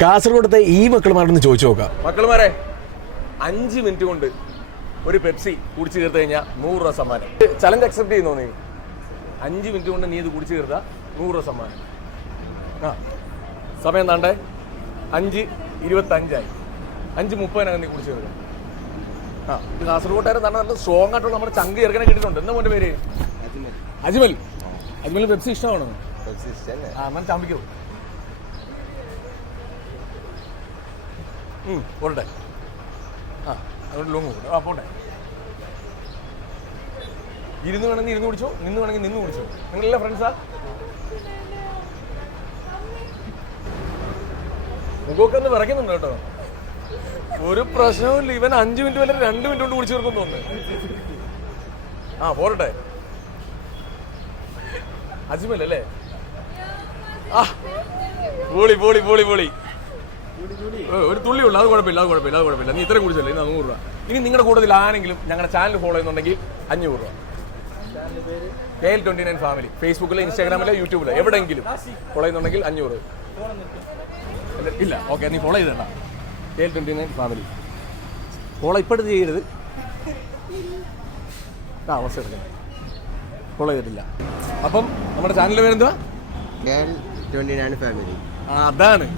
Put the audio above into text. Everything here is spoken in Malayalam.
കാസർഗോഡത്തെ ഈ മക്കളുമാരൊന്ന് ചോദിച്ചു നോക്കാം. മക്കളുമാരെ 5 മിനിറ്റ് കൊണ്ട് ഒരു പെപ്സി കുടിച്ചു തീർത്ത് കഴിഞ്ഞാൽ 100 രൂപ സമ്മാനം. ചലഞ്ച് അക്സെപ്റ്റ് ചെയ്യുന്നോ നീ? 5 മിനിറ്റ് കൊണ്ട് നീ ഇത് കുടിച്ചു തീർത്താൽ 100 രൂപ സമ്മാനം. ആ സമയം എന്താണ്ടേ 5:25 5:30 നീ കുടിച്ചു തീർക്കാം. ആ ഇത് കാസർഗോട്ടുകാരൻ തന്നെ നല്ല സ്ട്രോങ് ആയിട്ടുള്ള നമ്മുടെ ചങ്ക് ചേർക്കനെ കിട്ടിയിട്ടുണ്ട്. എന്താ മോൻ്റെ പേര്? അജ്മൽ. അജ്മൽ പെപ്സി ഇഷ്ടമാണോ? ആ എന്നാൽ ചാമ്പിക്കോ. പോട്ടെ. ആ അതുകൊണ്ട് ലോങ് പോകും. ആ പോട്ടെ. ഇരുന്ന് വേണമെങ്കിൽ ഇരുന്ന് കുടിച്ചോ, നിന്ന് വേണമെങ്കിൽ നിന്ന് കുടിച്ചോ. നിങ്ങളെല്ലാം ഫ്രണ്ട്സാ? മുഖമൊക്കെ ഒന്ന് വിറയ്ക്കുന്നുണ്ട് കേട്ടോ. ഒരു പ്രശ്നവും ഇവൻ 5 മിനിറ്റ് വരെ 2 മിനിറ്റ് കൊണ്ട് കുടിച്ചു തീർക്കും തോന്നുന്നു. ആ പോരട്ടെ. അജ്മൽ അല്ലേ? ആ പോളി പോളി പോളി പോളി. ഒരു തുള്ളി ഉള്ളു. അത് കുഴപ്പമില്ല. നീ ഇത്രയും കുടിച്ചല്ലേ? ഇന്ന് 100 രൂപ. ഇനി നിങ്ങളുടെ കൂടുതൽ ആരെങ്കിലും ഞങ്ങളുടെ ചാനൽ ഫോളോ ചെയ്യുന്നുണ്ടെങ്കിൽ 500 രൂപ. KL29 ഫാമിലി ഫേസ്ബുക്കിലോ ഇൻസ്റ്റാഗ്രാമിലോ യൂട്യൂബിലോ എവിടെയെങ്കിലും ഫോളോ ചെയ്യുന്നുണ്ടെങ്കിൽ 500. ഇല്ല ഓക്കെ, നീ ഫോളോ ചെയ്തേണ്ട. KL29 ഫാമിലി ഫോളോ ഇപ്പോഴത്തെ ചെയ്യരുത്. ആ അവസ്ഥ എടുക്കണം. ഫോളോ ചെയ്തിട്ടില്ല. അപ്പം നമ്മുടെ ചാനലിൻ്റെ പേരെന്തുവാ? KL29 family. അതാണ്.